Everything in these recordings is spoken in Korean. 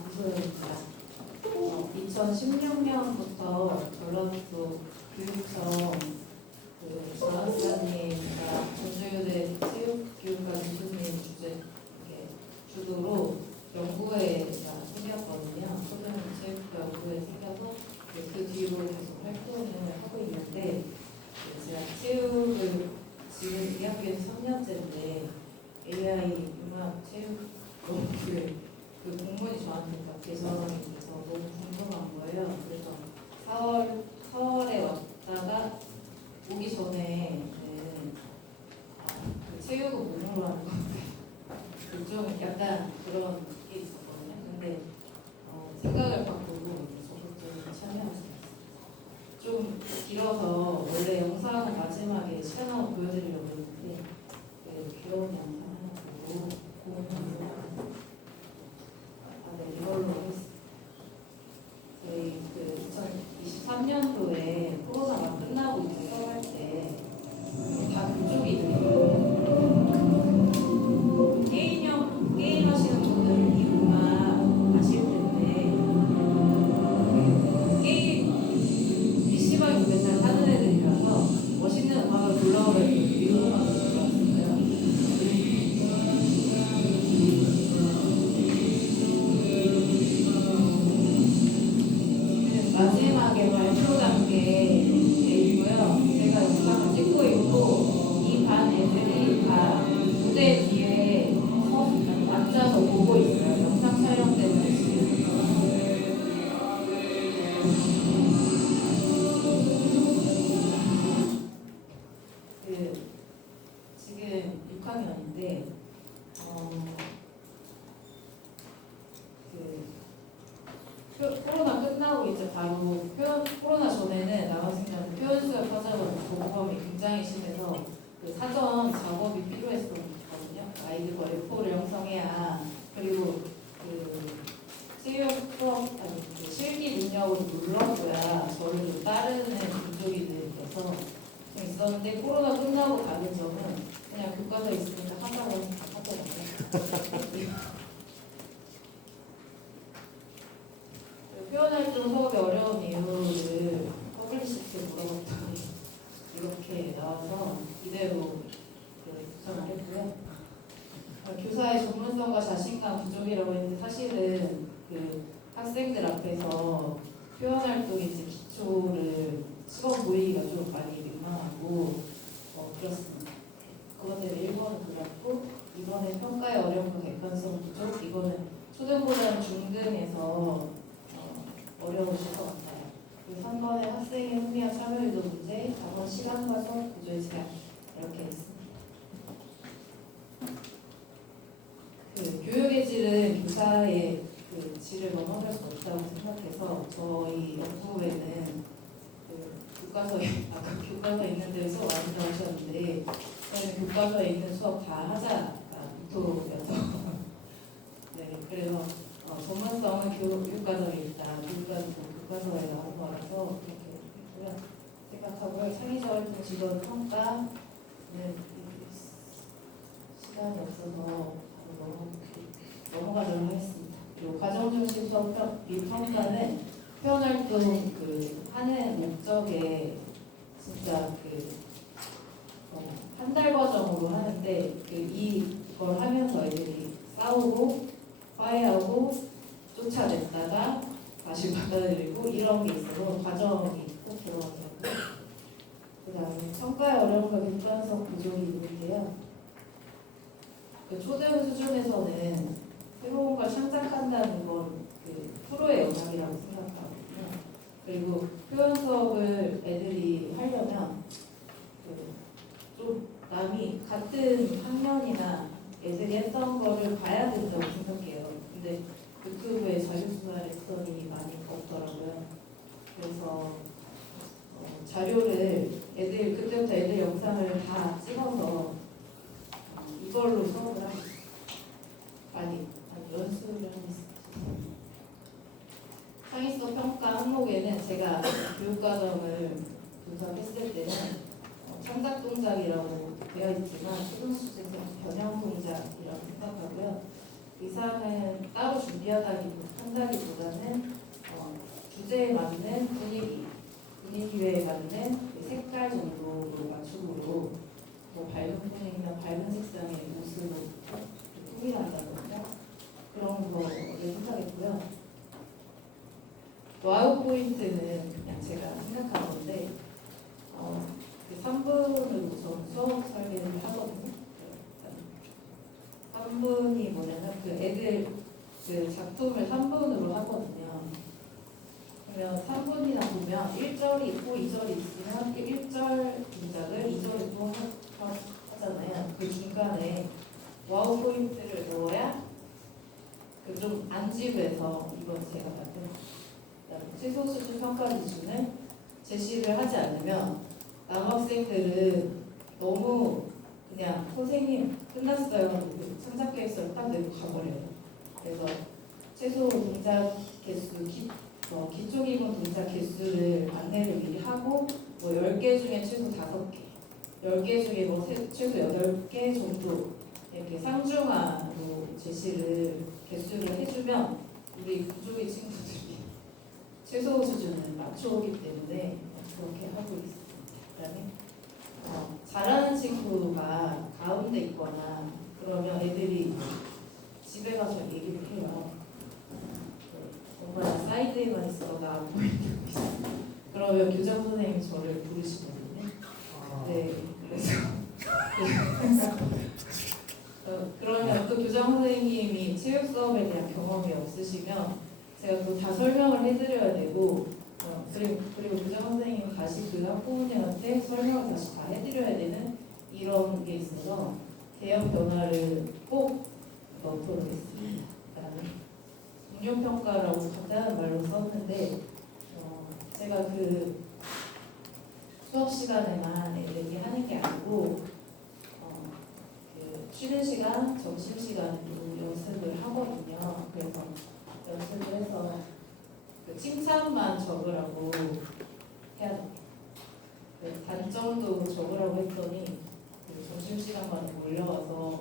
구소연입니다. 어, 2016년부터 전라북도 교육청 그 전학사님과 전주교대 체육교육과 교수님 주제 이렇게 주도로 연구회가 생겼거든요. 초등 체육 연구회 생겨서 그 뒤로 계속 활동을 하고 있는데 그 제가 체육을 지금 이 학교에서 3년째인데 AI 융합 체육 그 개설이 돼서 있었는데 코로나 끝나고 다른 점은 그냥 교과서 있으니까 한다고 하더라고요. 표현활동 수업이 어려운 이유를 퍼블리시트에 물어봤더니 이렇게 나와서 이대로 그 추천을 했고요. 어, 교사의 전문성과 자신감 부족이라고 했는데 사실은 그 학생들 앞에서 표현활동 이제 기초를 시험 보이기가 좀 많이 민망하고 어, 그렇습니다. 때문에 1번은 그렇고 2번은 평가의 어려움과 객관성 부족 이거는 초등보다는 중등에서 어, 어려우실 것 같아요. 그리고 3번에 학생의 흥미와 참여율도 문제, 4번 시간과 수업 구조의 제한 이렇게 있습니다. 그 교육의 질은 교사의 그 질을 넘어갈 수 없다고 생각해서 저희 연구회는 그 교과서에 아까 교과서에 있는 데서 수업 안 나오셨는데 저희는 교과서에 있는 수업 다 하자가 모토여서. 네 그래서 어, 전문성은 교, 교과서에 있다. 교과서 교과서 에 나온 거라서 그렇게 했고요. 생각하고요. 창의적 활동 직원 평가는 시간이 없어서 바로 넘어, 넘어가도록 하겠습니다. 그리고 가정중심 수업 평- 이 평가는 표현활동 그 하는 목적에 진짜 그한 달 과정으로 하는데 그 이걸 하면서 애들이 싸우고 화해하고 쫓아냈다가 다시 받아들이고 이런 게 있어서 과정이 꼭 들어가더라고요. 그 다음에 평가의 어려움과 객관성 부족이 있는데요. 그 초등 수준에서는 새로운 걸 창작한다는 건 그 프로의 영역이라고 생각하거든요. 그리고 표현 수업을 애들이 하려면 그좀 남이 같은 학년이나 애들이 했던 거를 봐야 된다고 생각해요. 근데 유튜브에 자료수사 레슨이 많이 없더라고요. 그래서 어, 자료를 애들 그때부터 애들 영상을 다 찍어서 어, 이걸로 수업을 하고 있어요. 많이 많이 연습을 하고 있습니 다. 창의성 평가 항목에는 제가 교육과정을 분석했을 때는 어, 창작 동작이라고 되어 있지만 초등수준의 변형 동작이라고 생각하고요. 의상은 따로 준비한다기보다는 어, 주제에 맞는 분위기, 분위기에 맞는 그 색깔 정도로 맞춤으로 뭐 밝은 분위기나 밝은 색상의 옷으로 꾸미란다던가 그런 거를 생각했고요. 와우 포인트는 그냥 제가 생각한 건데 어, 그 3분으로 저 수업 설계를 하거든요. 3분이 뭐냐면 그 애들 그 작품을 3분으로 하거든요. 그러면 3분이나 보면 1절이 있고 2절이 있으면 1절 동작을 2절에 또 하잖아요. 그 중간에 와우 포인트를 넣어야 그 좀 안지부해서 이건 제가 만든 최소 수준 평가 기준을 제시를 하지 않으면 남학생들은 너무 그냥 선생님 끝났어요 하고 그 창작 계획서를 딱 내고 가버려요. 그래서 최소 동작 개수, 기, 어, 기초 기본 동작 개수를 안내를 미리 하고 뭐 10개 중에 최소 5개, 10개 중에 뭐 세- 최소 8개 정도 이렇게 상중하로 제시를 개수를 해주면 우리 부족의 친구들이 최소 수준을 맞춰오기 때문에 그렇게 하고 있습니다. 그다음에 어, 잘하는 친구가 가운데 있거나 그러면 애들이 집에 가서 얘기를 해요. 정말 사이드에만 있어가 안. 그러면 교장 선생님이 저를 부르시거든요. 네, 그래서 어, 그러면 또 교장 선생님이 체육 수업에 대한 경험이 없으시면 제가 또 다 설명을 해드려야 되고 어, 그리고, 그리고 교장 선생님 다시 그 학부모님한테 설명을 다시 다 해드려야 되는 이런 게 있어서 대형 변화를 꼭 넣도록 했습니다. 그다음에 운용평가라고 간단한 말로 썼는데 어, 제가 그 수업 시간에만 애들이 하는 게 아니고 어, 그 쉬는 시간, 점심 시간에도 연습을 하거든요. 그래서 연습을 해서 그 칭찬만 적으라고 해야 돼요. 그 단점도 적으라고 했더니 그 점심시간만에 몰려와서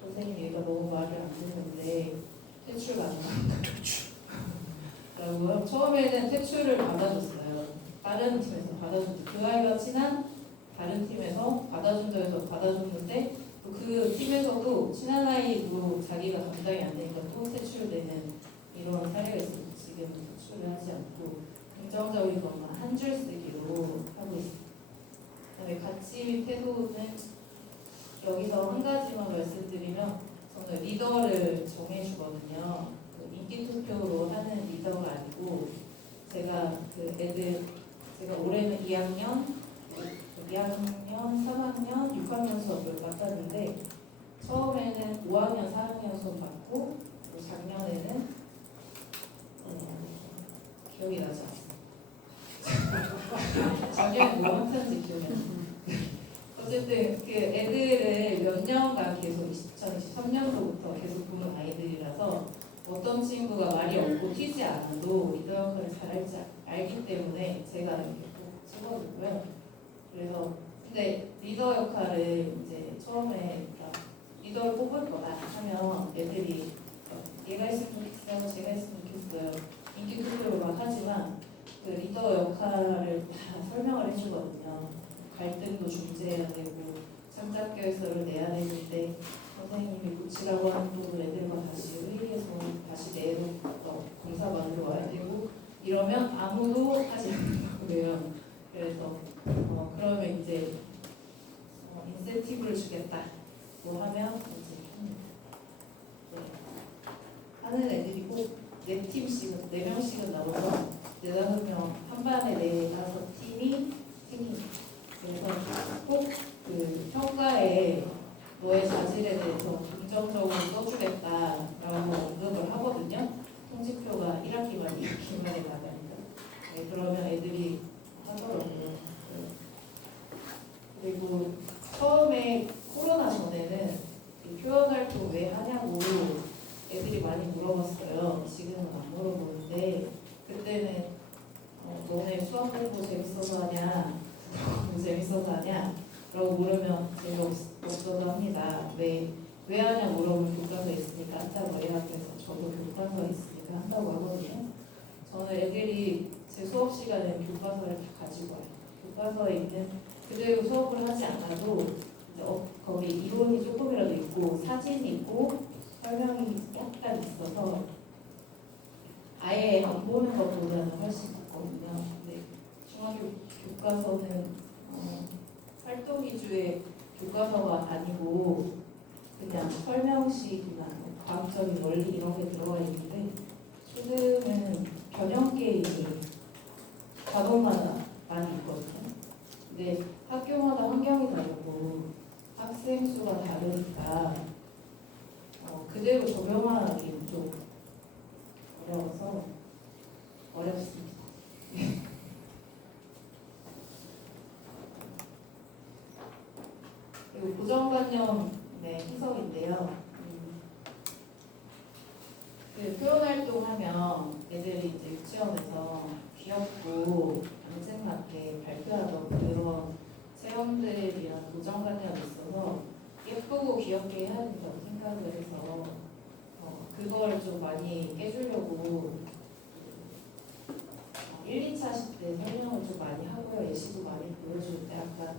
선생님 얘가 너무 말이 안 듣는데 퇴출 가능한가? 라고요. 처음에는 퇴출을 받아줬어요. 다른 팀에서 받아줬는데 그 아이가 친한 다른 팀에서 받아준다 해서 받아줬는데 또그 팀에서도 친한 아이도 자기가 감당이 안 되니까 또 퇴출되는 이런 사례가 있어서 지금 퇴출을 하지 않고 긍정적인 것만 한 줄 쓰기로 하고 있습니다. 그다음에 가치 및 태도는 여기서 한 가지만 말씀드리면 저는 리더를 정해주거든요. 그 인기 투표로 하는 리더가 아니고 제가 그 애들 제가 올해는 2학년, 2학년, 3학년, 6학년 수업을 맡았는데 처음에는 5학년, 4학년 수업 또 작년에는 어, 기억이 나지 않습니다. 작년에 뭐 맡았는지 기억이 안 나요. 어쨌든 그 애들을 몇 년간 계속 2023년도부터 계속 보는 아이들이라서 어떤 친구가 말이 없고 튀지 않아도 역할을 잘할지 알기 때문에 제가 이렇게 꼭 찍어줬고요. 그래서 근데 리더 역할을 이제 처음에 그러니까 리더를 뽑을 거다 하면 애들이 어, 얘가 했으면 좋겠어요, 제가 했으면 인기 투표로 막 하지만 그 리더 역할을 다 설명을 해주거든요. 갈등도 중재해야 되고 창작 계획서를 내야 되는데 선생님이 고치라고 하는 부분 애들과 다시 회의해서 다시 내놓고 공사 만들어 와야 되고 이러면 아무도 하지 않고요. 그래서 어, 그러면 이제 어, 인센티브를 주겠다. 뭐 하면 이제. 네. 하는 애들이 꼭 네 팀씩은 네 명씩은 나와서 네 다섯 명한 반에 네 다섯 팀이 생깁니다. 그래서 꼭 그 평가에 너의 자질에 대해서 긍정적으로 써주겠다라고 언급을 하거든요. 통지표가 1학기만 2학기만에 나가니까. 네, 그러면 애들이 하더라고요. 네. 그리고 처음에 코로나 전에는 이 표현 활동 왜 하냐고 애들이 많이 물어봤어요. 지금은 안 물어보는데 그때는 어, 너네 수학 공부 재밌어서 하냐? 공부 재밌어서 하냐? 라고 물으면 재미없어도 합니다. 왜 왜 하냐 물어보면 교과서에 있으니까 한다고 해야 그래서 저도 교과서에 있으니까 한다고 하거든요. 저는 애들이 제 수업 시간에 교과서를 다 가지고 와요. 교과서에 있는 그대로 수업을 하지 않아도 어, 거기 이론이 조금이라도 있고 사진이 있고 설명이 약간 있어서 아예 안 보는 것보다는 훨씬 낫거든요. 근데 중학교 교과서는 어, 활동 위주의 교과서가 아니고 그냥 설명식이나 과학적인 원리 이런 게 들어가 있는데 초등은 변형 게임이 과목마다 많이 있거든요. 근데 학교마다 환경이 다르고 학생 수가 다르니까 어, 그대로 적용하기 좀 어려워서 어렵습니다. 그리고 고정관념의 희석인데요. 음, 그 표현활동 하면 애들이 이제 유치원에서 귀엽고 앙증맞게 발표하던 그런 체험들이랑 고정관념이 있어서 예쁘고 귀엽게 해야 된다고 생각 을 해서 어, 그걸 좀 많이 깨주려고 어, 1, 2차 때 설명을 좀 많이 하고요. 예시도 많이 보여줄 때 아까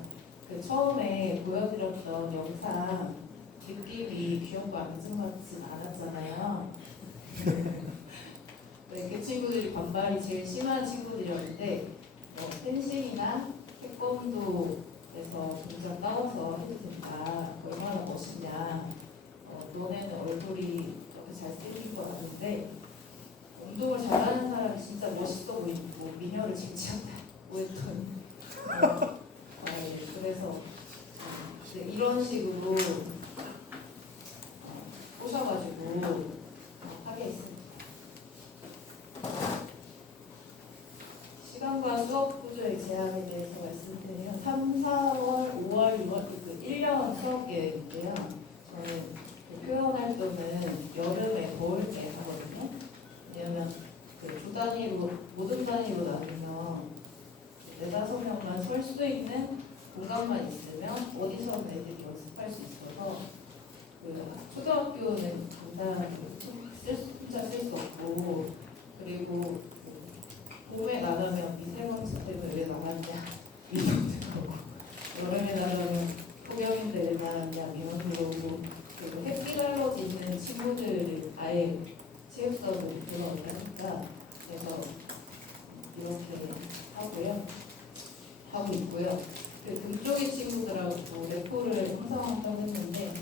그 처음에 보여드렸던 영상 느낌이 귀엽고 앙증맞진 않았잖아요. 네, 그 친구들이 반발이 제일 심한 친구들이었는데 어, 펜싱이나 태권도에서 동작 따와서 해도 된다. 얼마나 멋있냐. 어, 너네는 얼굴이 이렇게 잘생긴 거 아는데 운동을 잘하는 사람이 진짜 멋있어 보이고 미녀를 쟁취한다고 했더니 어, 아, 예, 그래서 어, 이런 식으로 어, 꼬셔가지고 어, 하게 했습니다. 시간과 수업 구조의 제한에 대해서 말씀드리면 3, 4월, 5월, 6월 그 1년 수업 계획인데요. 저는 그 표현 활동은 여름에 더울 때 하거든요. 왜냐면 그두 단위로 모든 단위로 나누면 네다섯 명만 설 수 있는 공간만 있으면 어디서든 애들이 연습할 수 있어서 그 초등학교는 간단하게 쓸 수- 혼자 쓸 수 없고 그리고 그 봄에 나가면 미세먼지 때문에 왜 나갔냐 이런 들어오고 여름에 나가면 폭염인데 왜 나갔냐 이런 들어오고 그리고 햇빛 알러지 있는 친구들을 아예 체육사로 못 들어오게 하니까 그래서 이렇게 하고요 하고 있고요 그 금쪽이 친구들하고 레포를 형성한다고 했는데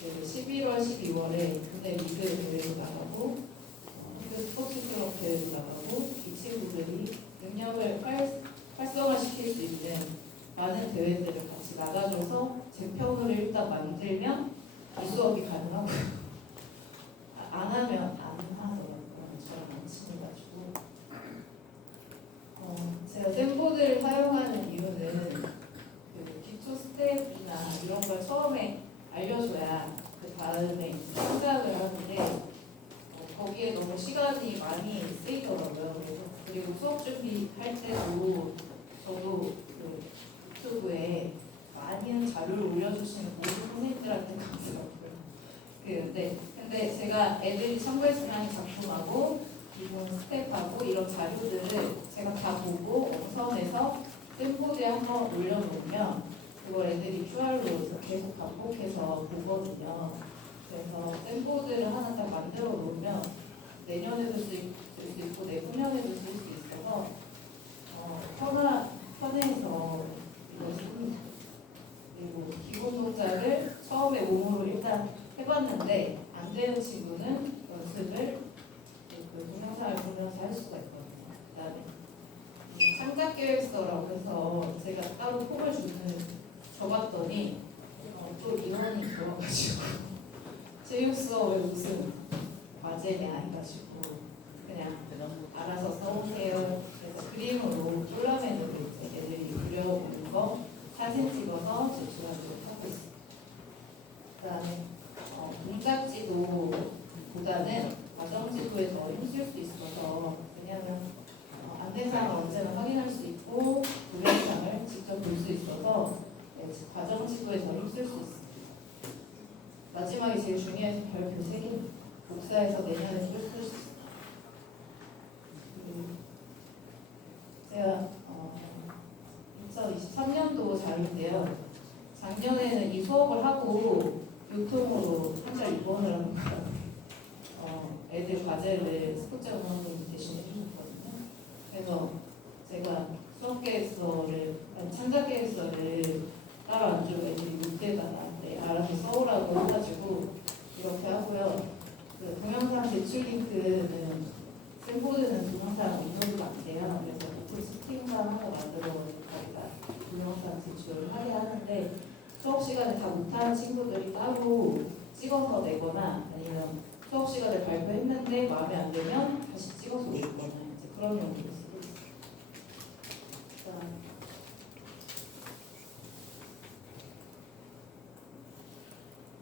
그 11월, 12월에 국내 리그 대회도 나가고 어, 그 스포츠 클럽 대회도 나가고 이 친구들이 능력을 활, 활성화시킬 수 있는 많은 대회들을 같이 나가줘서 쟁평을 일단 만들면 이 수업이 가능하고요. 아, 안 하면 안 하더라고요. 저랑 안 친해가지고. 어, 제가 샘보드를 기초 스텝이나 이런 걸 처음에 알려줘야 그 다음에 생각을 하는데 어, 거기에 너무 시간이 많이 쓰이더라고요. 그래서 그리고 수업 준비할 때도 저도 그 유튜브에 많은 자료를 올려주시는 모든 선생님들한테 감사하고요. 그, 근데, 근데 제가 애들이 참고했을 한 작품하고 기본 스텝하고 이런 자료들을 제가 다 보고 엄선해서 샘보드에 한번 올려놓으면 그걸 애들이 QR로 계속 반복해서 보거든요. 그래서 샘보드를 하나 딱 만들어 놓으면 내년에도 쓸 수 있고 내후년에도 쓸 수 있어서 어, 편하, 편해서 이걸 씁니다. 그리고 기본 동작을 처음에 몸으로 일단 해봤는데 안 되는 친구는 연습을 그 동영상을 보면서 할 수가 있거든요. 그다음에 창작 계획서라고 해서 제가 따로 폼을 주는 줘봤더니 어, 또 인원이 들어가지고 체육 수업에 무슨 과제냐 해가지고 그냥 알아서 써오세요. 그래서 그림으로 쫄라맨으로 이제 애들이 그려보는 거 사진 찍어서 제출하도록 하고 있습니다. 그다음에 어, 동작지도보다는 과정지도에 더 힘쓸 수 있어서 왜냐하면 어, 안된 사항을 언제나 확인할 수 있고 동영상을 직접 볼 수 있어서 네, 과정지도에 더 힘쓸 수 있습니다. 마지막에 제일 중요해서 발표 세 개. 복사해서 내년에 쓸수. 음, 제가 어, 2023년도 자료인데요. 작년에는 이 수업을 하고 교통으로 한달 입원을 하는 거예요. 어, 애들 과제를 스포츠 원장님 대신에 해줬거든요. 그래서 제가 수업 계획서를 아니, 창작 계획서를 따로 안 주고 애들이 못되다 나한테 알아서 써오라고 해가지고 이렇게 하고요. 그 동영상 제출 링크는 샘보드는 동영상 업로드가 안 돼요. 그래서 오픈 스팅만 하고 만들어 저희가 동영상 제출을 하게 하는데 수업 시간에 다 못하는 친구들이 따로 찍어서 내거나 아니면 수업 시간에 발표했는데 마음에 안 들면 다시 찍어서 올거나 이제 그런 용도로 쓰고 있어요. 그다음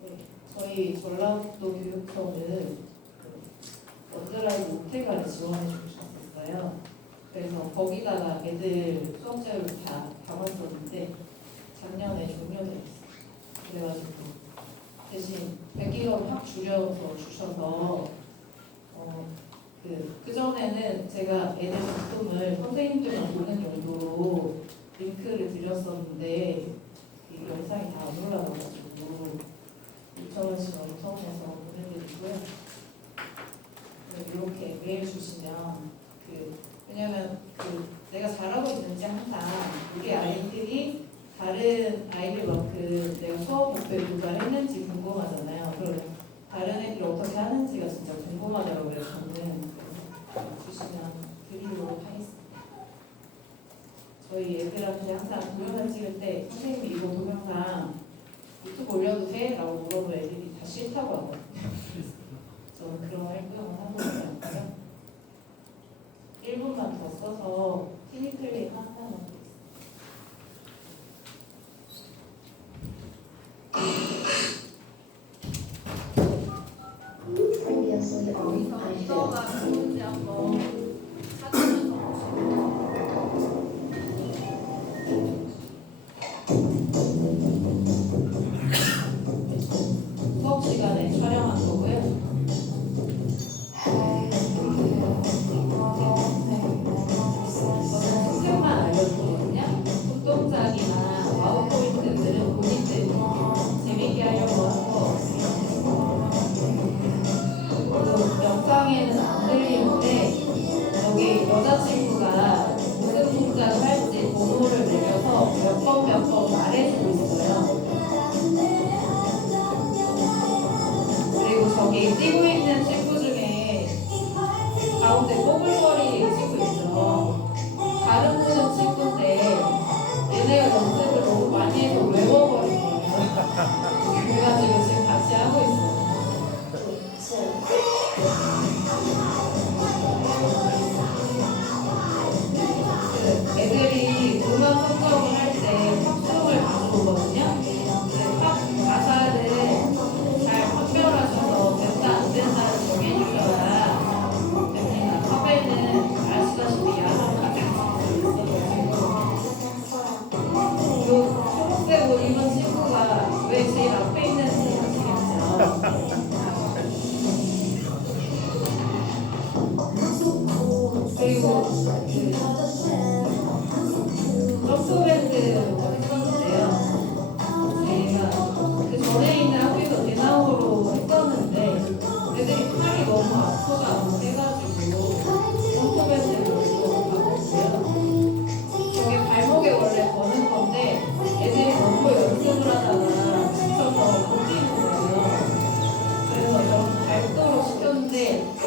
네, 저희 전라도 교육청은 그 원드라이브 오태가를 지원해 주셨었어요. 그래서 거기다가 애들 수업 자료를 다 담았었는데 작년에 종료됐어요. 그래가지고 대신 100기가를 확 줄여서 주셔서 어, 그, 그 전에는 제가 애들 작품을 선생님들만 보는 용도로 링크를 드렸었는데 이 영상이 다 안 올라가가지고 2,000원씩 원청에서 보내드리고요. 네, 이렇게 메일 주시면 그 왜냐면 그 내가 잘하고 있는지 항상 우리 아이들이 다른 아이들만큼 내가 수업 목표에 도달했는지 궁금하잖아요. 그러면 다른 애들이 어떻게 하는지가 진짜 궁금하더라고요. 저는 그래서 주시면 드리도록 하겠습니다. 저희 애들한테 항상 동영상 찍을 때 선생님이 이거 동영상 유튜브 올려도 돼? 라고 물어보면 애들이 다 싫다고 하거든요. 저는 그런 활동을 하고 있어요. 1분만 더 써서 티니 클릭 하나만 더 Previously 여기서 iPhone. 이거 너무 아프다고 해가지고 점프밴드를 또 바꿨고요. 저게 발목에 원래 거는 건데 애들이 너무 연습을 하다가 지쳐서 못 뛰는 거예요. 그래서 저는 밟도록 시켰는데.